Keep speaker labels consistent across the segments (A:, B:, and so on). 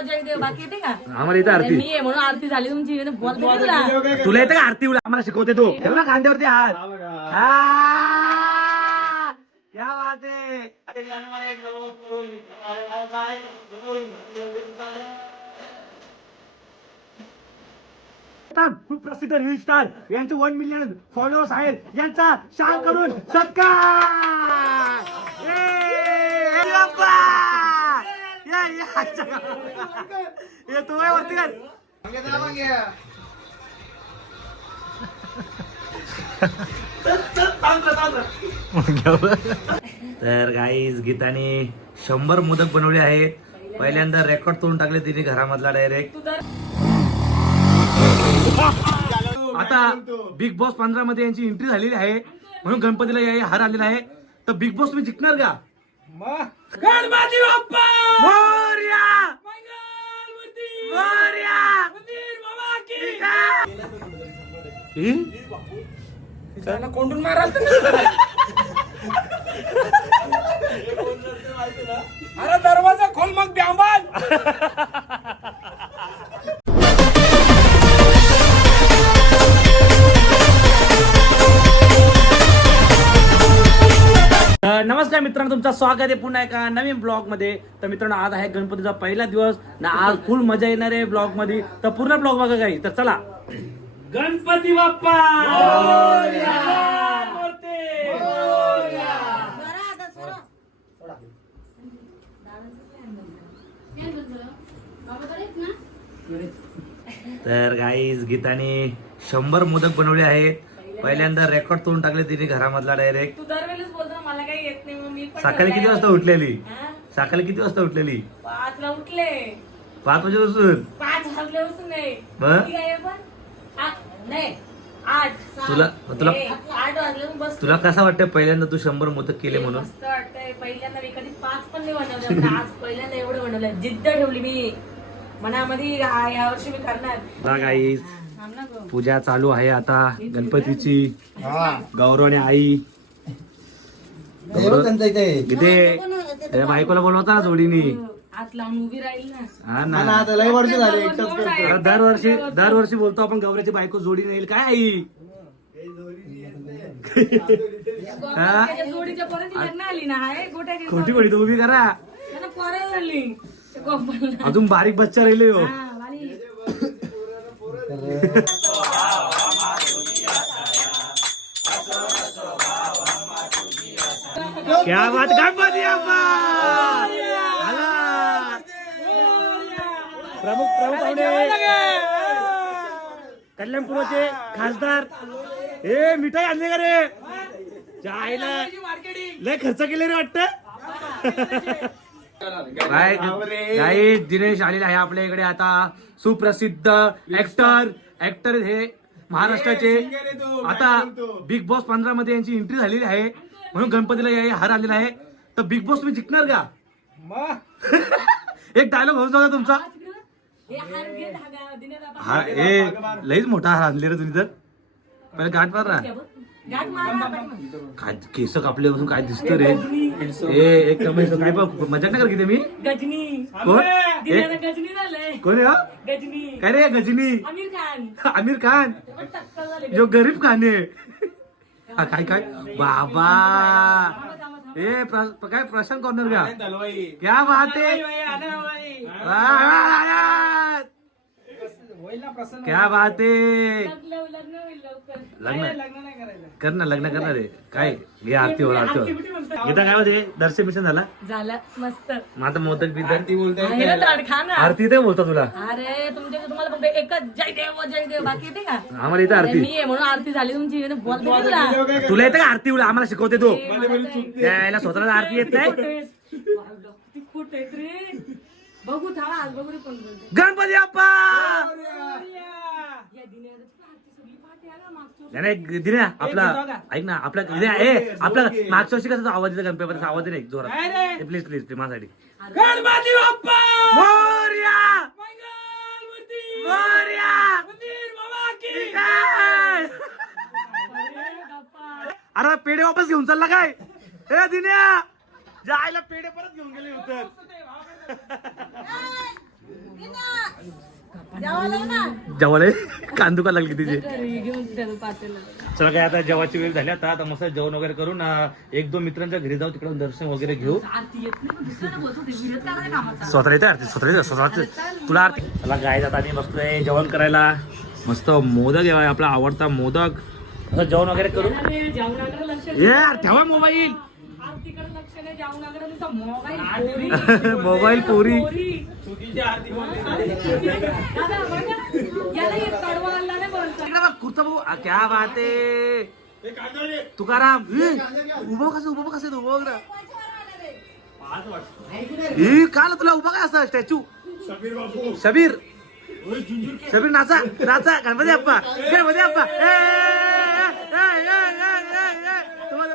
A: जय देव बाकी येते का?
B: आम्हाला आरती.
A: मी आहे म्हणून आरती झाली तुमची बोलते मी तुला?
B: तुला येतं का आरती? उला आम्हाला शिकवते तू. ठेव ना खांद्यावरती हात. हा. क्या बात है आता खूप प्रसिद्ध रील स्टार यांचे वन मिलियन फॉलोअर्स आहेत. यांचा शाल करून सत्कार! ए. ये तू आहे वरती कर. तर गाईज गीताने शंभर मोदक बनवले आहेत. पहिल्यांदा रेकॉर्ड तोडून टाकले तिने घरामधला डायरेक्ट आता बिग बॉस पंधरा मध्ये यांची एंट्री झालेली आहे. म्हणून गणपतीला या- हार आलेला आहे. तर बिग बॉस तुम्ही जिंकणार का? गणपती बाप्पा! मोरया?
C: कोंडून माराल अरे दरवाजा खोल मग ब्याबाज
B: नमस्कार मित्रांनो तुमचं स्वागत आहे पुन्हा एका नवीन ब्लॉगमध्ये तर मित्रांनो आज आहे गणपतीचा पहिला दिवस ना आज फुल मजा येणार आहे ब्लॉगमध्ये तर पूर्ण ब्लॉग बघा काही तर चला. गणपती बाप्पा! तर गाईज गीताने शंभर मोदक बनवले आहेत. पहिल्यांदा रेकॉर्ड तोडून टाकले तिने घरामधला डायरेक्ट
A: तू दरवेळेस बोलतो ना, मला काही येत नाही मग मी पण
B: सकाळी किती वाजता उठलेली? सकाळी किती वाजता उठलेली?
A: पाचला उठले.
B: पाच वाजेपासून?
A: पाच वाजल्यापासून नाही.
B: मग?
A: किती काय आहे पण? आठ नाही आठ सहा,
B: तुला- तुला-
A: ए, आठ वाजल्यापासून बस
B: तुला कसं वाटतं पहिल्यांदा तू शंभर मोदक केले म्हणून?
A: मस्त वाटतंय. पहिल्यांदा मी कधी पाच पण नाही बनवले. आज पहिल्यांदा एवढं बनवलं जिद्द ठेवली मी. मनामध्ये यावर्षी मी करणार.
B: बघा गाईज
A: थांब ना गं.
B: पूजा चालू आहे आता. गणपतीची. गौरव आणि आई. इथे. त्या बायकोला बोलवता ना जोडीनी.
A: हात लावून उभी राहील ना.
B: हा ना.
A: वर्ष झाले
B: अरे दरवर्षी दरवर्षी बोलतो आपण गौऱ्याची बायको जोडी येईल काय आई? हा?
A: जोडीच्या पोराची लग्न आली ना हाय गोट्याची
B: खोटी खोटी तू उभी करा.
A: त्यांना पोरं झाली. त्या गोपालला.
B: अजून बारीक बच्चा राहिले हो.
A: हा.
B: क्या बात गणपती. प्रमुख प्रमुख पाहुणे कल्याणपूरचे खासदार. ए मिठाई आणले का रे? जायला. लय खर्च केले रे वाटत. काय काय दिनेश आलेला आहे आपल्या इकडे आता. सुप्रसिद्ध ऍक्टर ऍक्टर हे महाराष्ट्राचे. आता बिग बॉस पंधरा मध्ये यांची एंट्री झालेली आहे. म्हणून गणपतीला या- हार आलेला आहे. तर बिग बॉस तुम्ही जिंकणार का? एक डायलॉग होऊन जाता तुमचा.
A: हे.
B: हा ए लईच मोठा हार आणले रे तुम्ही तर. पहिले गाठ मार ना. केस कापले बसून काय दिसतं रे? ए एक कमेंट काय मजाक नाही कर किती मी?
A: गजनी.
B: कोण? काय रे गजनी?
A: आमिर खान.
B: आमिर खान. जो गरीब खान आहे. हा, काय काय? बाबा. ए प्र- काय प्रशांत कॉर्नर का क्या बात वा. क्या बात आहे
A: लग्न लग्न होईल लवकर.
B: लग्न. कर ना लग्न करणार आहे. काय? घे आरती हो आरती हो गीता काय होते? दर्शन मिशन झाला?
A: झालं. मस्त.
B: मग आता मोदक बिदक?
A: आहे ना ताट, खा ना
B: आरती ते बोलता तुला.
A: अरे तुमच्या तुम्हाला फक्त एकच जय देव जय देव. बाकी येते का?
B: आम्हाला इथं
A: अरे
B: आरती
A: मी आहे म्हणून आरती झाली तुमची. बोलते मी तुला?
B: तुला येतं का आरती? उला आम्हाला शिकवते तू. त्याला स्वतःला आरती येत नाही.
A: किती खोट आहेत रे? बघू थांबा आज बघू रे कोण बोलते
B: गणपती बाप्पा!
A: या दिन्याला
B: नाही, दिने आपला ऐक ना आपला दिने, ए आपला मागच्या वर्षी कसा आवाज येतो गणपतीचा? आवाज नाही जोरात प्लीज प्लीज प्लीज माझ्यासाठी.
C: गणपती बाप्पा!
B: मोरया! मोरया! अरे पेढे वापस घेऊन चालला काय? ए दिन्या! जायला पेढे परत घेऊन गेले होते. जेवायला कांदू का लागली तिची?
A: पातेलं
B: चला काय आता जेवायची वेळ झाली आता. आता मस्त जेवण वगैरे करून एक दोन मित्रांच्या घरी जाऊ तिकडून दर्शन वगैरे घेऊ.
A: आरती येत
B: आरती? स्वतःला येते स्वतःच तुला आरती? चला गाय जाता आम्ही बसतोय जेवण करायला. मस्त मोदक आपला आवडता मोदक. जेवण वगैरे करू. ठेवा मोबाईल.
A: तिकडे लक्ष नाही जाऊन मोबाईल
B: पोरी कुर्ता भाऊ क्या बात आहे तुकाराम उभं कस उभं कसं उभं ही काल तुला उभा काय असता स्टॅच्यू शबीर शबीर नाचा नाचा गणपती अप्पा गणपती अप्पा तुम्हाला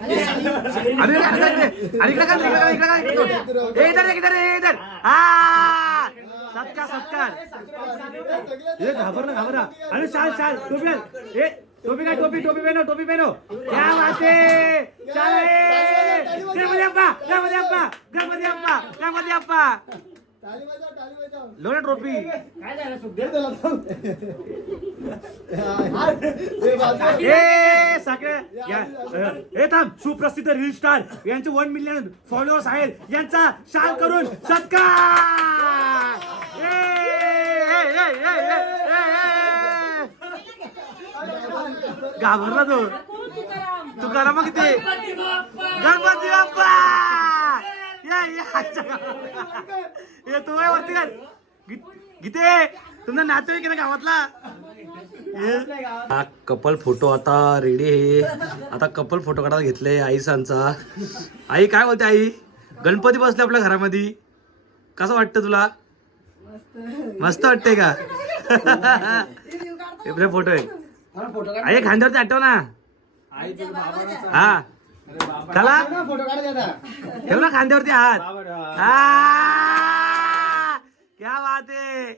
B: अरे अरे इकडे काय इकडे इधर इधर इधर. हा सत्कार सत्कार. हे घाबरला घाबरा अरे चाल चाल टोपी ए टोपी काय टोपी टोपी पेनो टोपी पेनो क्या वाटे चाल गणपती अप्पा गणपती अप्पा गणपती अप्पा गणपती अप्पा. ना ट्रॉफी. ए या- थांब. सुप्रसिद्ध रील स्टार यांचे वन मिलियन फॉलोअर्स आहेत. यांचा शाल करून सत्कार. ए, ए, ए, ए, ए, ए, ए. घाबरला तो.
A: कोण तुकाराम?
B: तुकाराम मग किती गणपती बाप्पा. या तू वरती काय गीते तुमचा नातेवाईक आहे ना गावातला? हा. कपल फोटो आता रेडी आहे. आता कपल फोटो काढायला घेतले आई सांचा आई काय बोलते आई? गणपती बसले आपल्या घरामध्ये. कसं वाटतं तुला? मस्त वाटतंय का? हे फोटो आहे. आई खांद्यावरती आठव ना. हा. चला.
D: फोटो
B: ठेव ना खांद्यावरती हात. हा क्या बात आहे.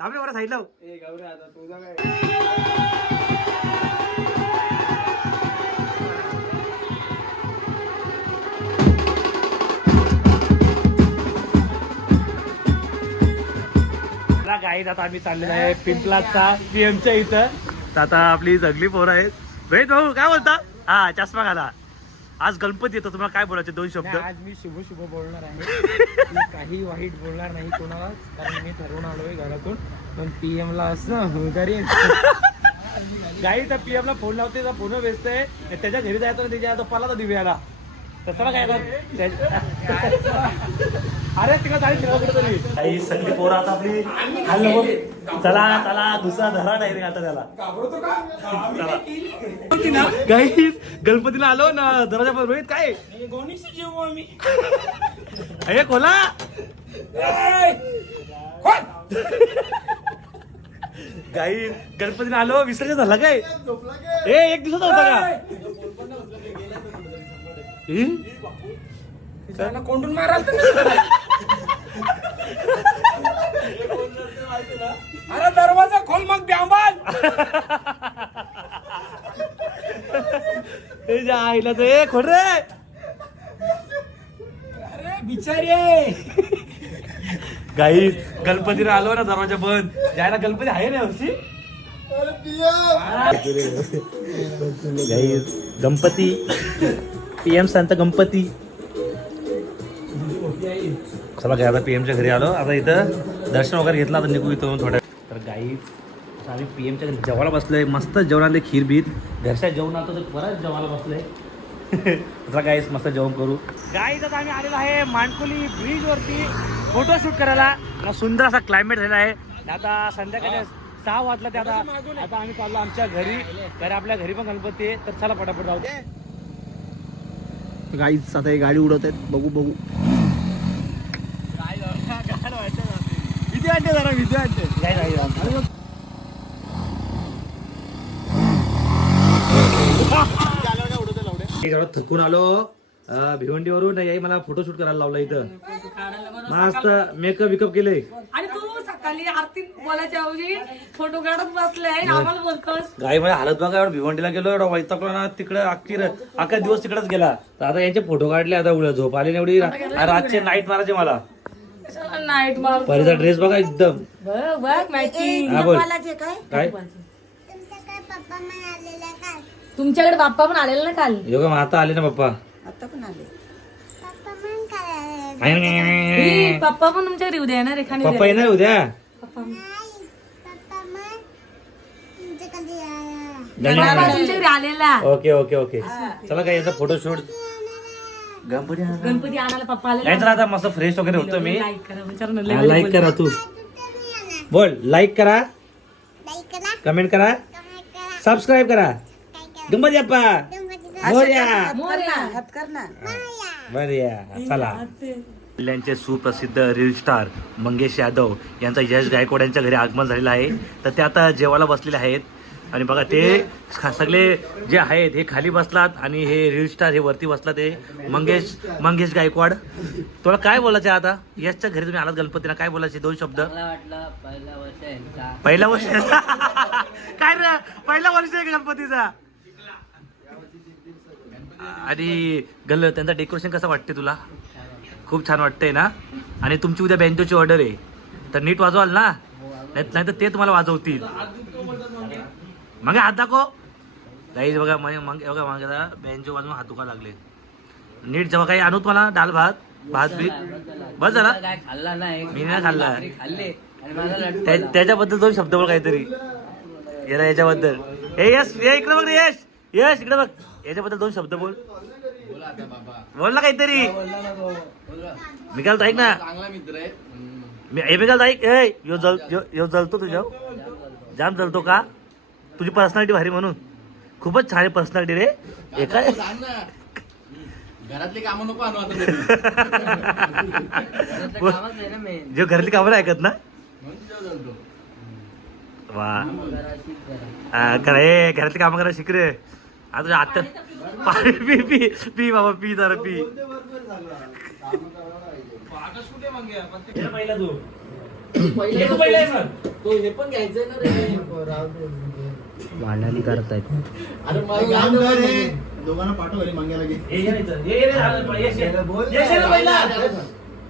B: थांबले बरं साईडला हो. चला गाईत आता आम्ही चाललेलो आहे पिंपलाचा पीएमच्या इथं. आता आपली जगली पोरं आहेत. वेद भाऊ काय बोलता? हा चष्मा घाला. आज गणपती येतो तुम्हाला काय बोलायचे? दोन शब्द.
E: आज मी शुभ शुभ बोलणार आहे. काही वाईट बोलणार नाही कोणाला कारण मी ठरवून आलोय घरातून. पण पीएम ला असं घरी
B: गाई तर पीएम ला फोन लावते तर फोन व्यस्त आहे त्याच्या घरी जायचं ना त्याच्या तो पला तर दिव्याला तसं काय अरे आई सगळी पोरं आता आपली. खाल्लं बघ. चला चला दुसरा धरा नाही रे आता त्याला. काही गणपतीला आलो ना दराजा पण रोहित काय?
C: गोणीशी जेवू आम्ही.
B: अरे खोला. गाई गणपतीला आलो विसर्जन झाला काय? ए एक दिवसाचा होता का?
C: त्यांना कोंडून माराल अरे दरवाजा खोल मग ब्याबाल
B: ए, जा आईला ते खोड रे.
C: अरे बिचारे
B: गाई गणपतीला आलो ना दरवाजा बंद. जायला गणपती आहे ना गाई गणपती. पीएम सांगता गणपती. चला काय आता पीएमच्या घरी आलो. आता इथं दर्शन वगैरे घेतलं आता निघू इथं थोड्या तर गाई आम्ही पीएमच्या घरी जेवायला बसलोय. मस्त जेवणाले खीर बीत घरच्या जेवण आलो तर बरंच जेवायला बसलोय. चला गाईस मस्त जेवण करू. गाईज आता आम्ही आलेलो आहे मानकोली ब्रिज वरती. फोटो शूट करायला. ना सुंदर असा क्लायमेट झाला आहे. आता संध्याकाळी सहा वाजला ते आता आता आम्ही चाललो आमच्या घरी. तर आपल्या घरी पण गणपती आहे. तर चला पटापट जाऊ. गाईच आता ही गाडी उडवत आहेत बघू बघू. भीती वाटते जरा भीती वाटते जरा थकून आलो. भिवंडी वरून नाही मला फोटो शूट करायला लावला इथं. मस्त मेकअप विकअप केले
A: आणि तू सकाळी आरती बोलायच्या ऐवजी फोटो काढत बसलाय. आम्हाला बोलतोस.
B: गाई म्हणजे हालत बघा भिवंडीला गेलो एवढा वैतागलो ना तिकडे अखेर अख्खा दिवस तिकडेच गेला. आता यांचे फोटो काढले आता उलट झोप आले एवढी. रातचे नाईट मारायचे मला.
A: नाईट मार.
B: परीचा ड्रेस बघा एकदम.
A: बघ बघ मॅचिंग
B: हा बोल.
F: काय?
B: काय?
F: तुमच्याकडे पप्पा पण आलेला काय
A: तुमच्याकडे बाप्पा पण आलेला ना काल?
B: योगा मग आता आले ना पप्पा.
F: आता पण आले?
A: ही, पप्पा पण तुमच्याकडे उद्या येणार रेखाने
B: पप्पा येणार उद्या?
A: पप्पा.
F: पप्पा तुमच्याकडे
A: आलेला.
B: Okay okay okay. चला काय याचा फोटोशूट गणपती
A: गणपती आणायला पप्पा
B: तर आता मस्त फ्रेश वगैरे होतो मी.
A: लाईक करा विचार ना
B: लाईक करा तू.
F: आला.
B: बोल लाईक करा.
F: लाईक करा.
B: कमेंट करा.
F: कमेंट करा.
B: सबस्क्राईब करा. बाप्पा
F: गणपतीचा
B: मोरया. चला. किल्ल्यांचे सुप्रसिद्ध रील स्टार मंगेश यादव यांचा यश गायकवाड यांच्या घरी आगमन झालेलं आहे. तर ते आता जेवायला बसलेले आहेत. आणि बघा ते सगळे जे आहेत हे खाली बसलात आणि हे रील स्टार हे वरती बसलात हे मंगेश मंगेश गायकवाड. तुला काय बोलायचं आता? यशच्या घरी तुम्ही आलात गणपतीला. काय बोलायचे दोन शब्द. पहिला वर्ष काय रे? पहिला वर्ष आहे गणपतीचा? आणि गल त्यांचा डेकोरेशन कसं वाटते तुला? खूप छान वाटतंय ना? आणि तुमची उद्या बँजोची ऑर्डर आहे. तर नीट वाजवाल ना? नाही तर ते तुम्हाला वाजवतील. मग हात दाखव. काहीच बघा मग मग बघा मग आता बँजो वाजवून हात दुखा लागले. नीट जेव्हा काही आणू मला डाल भात भात बीत बस झाला
G: काय खाल्ला नाही.
B: मी नाही खाल्ला. त्याच्याबद्दल दोन शब्द बोल काहीतरी. याला याच्याबद्दल. हे यश ये इकडे बघ यश. यश इकडे बघ. याच्याबद्दल दोन शब्द बोल. बोल ना काहीतरी. मी काल ऐक ना.
G: चांगला मित्र आहे.
B: मी हे मी काल ऐक ए यो जल यो- यो जलतो तुझ्या जाम जलतो का? तुझी पर्सनॅलिटी भारी म्हणून. खूपच छान आहे पर्सनॅलिटी रे. हे
G: ना घरातली कामं नको आणू आता
B: जे घरातली कामं नाही ऐकत ना. वा. घरातली कामं करा शिक रे. आता आता पाणी पी पी पी बाबा पी जरा पी. पहिला तू. पहिला.
G: तो हे पण घ्यायचंय ना रे.
E: भांडणी करतायत.
D: दोघांना पाठव रे.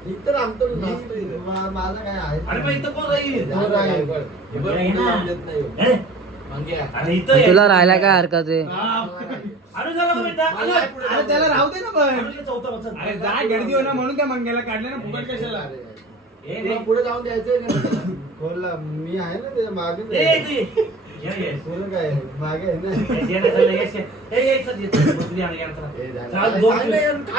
G: इतर आमचं
D: माझं काय आहे?
B: अरे पण इथं कोण राहील?
G: बरं आहे, बरं. हे.
B: हे?
E: तुला राहायला काय हरकत आहे.
B: अरे
C: त्याला राहू दे ना पण
B: अरे, चौथा बस.
C: अरे जा गर्दी हो ना म्हणून त्या मंग्याला काढले ना. फुकट कशाला?
G: पुढे जाऊन?
D: कोणला मी आहे ना त्याच्यामागे. काय.
G: हे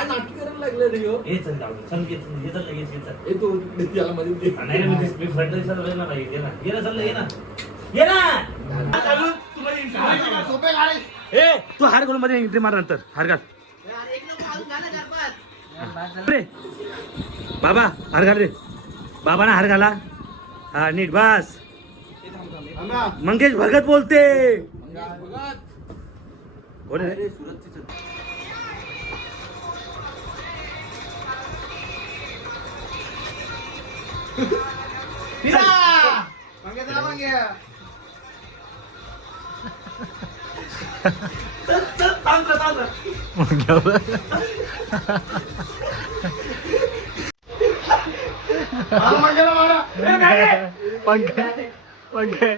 G: नाटक करायला लागलं रे ह्यो?
B: ये, चल, जाऊ दे. चल, ये, चल, ये, चल, ये, ये, चल.
G: हे तू त्याला मध्ये दे.
B: नाही ना, मी मी फ्रंट दिसत ना भाई ये ना ये ना चाललं ये ना. ये ना! चालू ए तू हार घालून मध्ये एंट्री मार नंतर. हार घाल. रे बाबा हार घाल रे. बाबा ना हार घाला. हा नीट बस. मंगेश भगत बोलते. कोण आहे?
C: मंग्या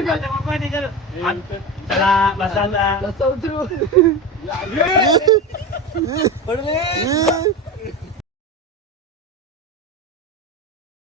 C: चला मंग्या
B: चला बसा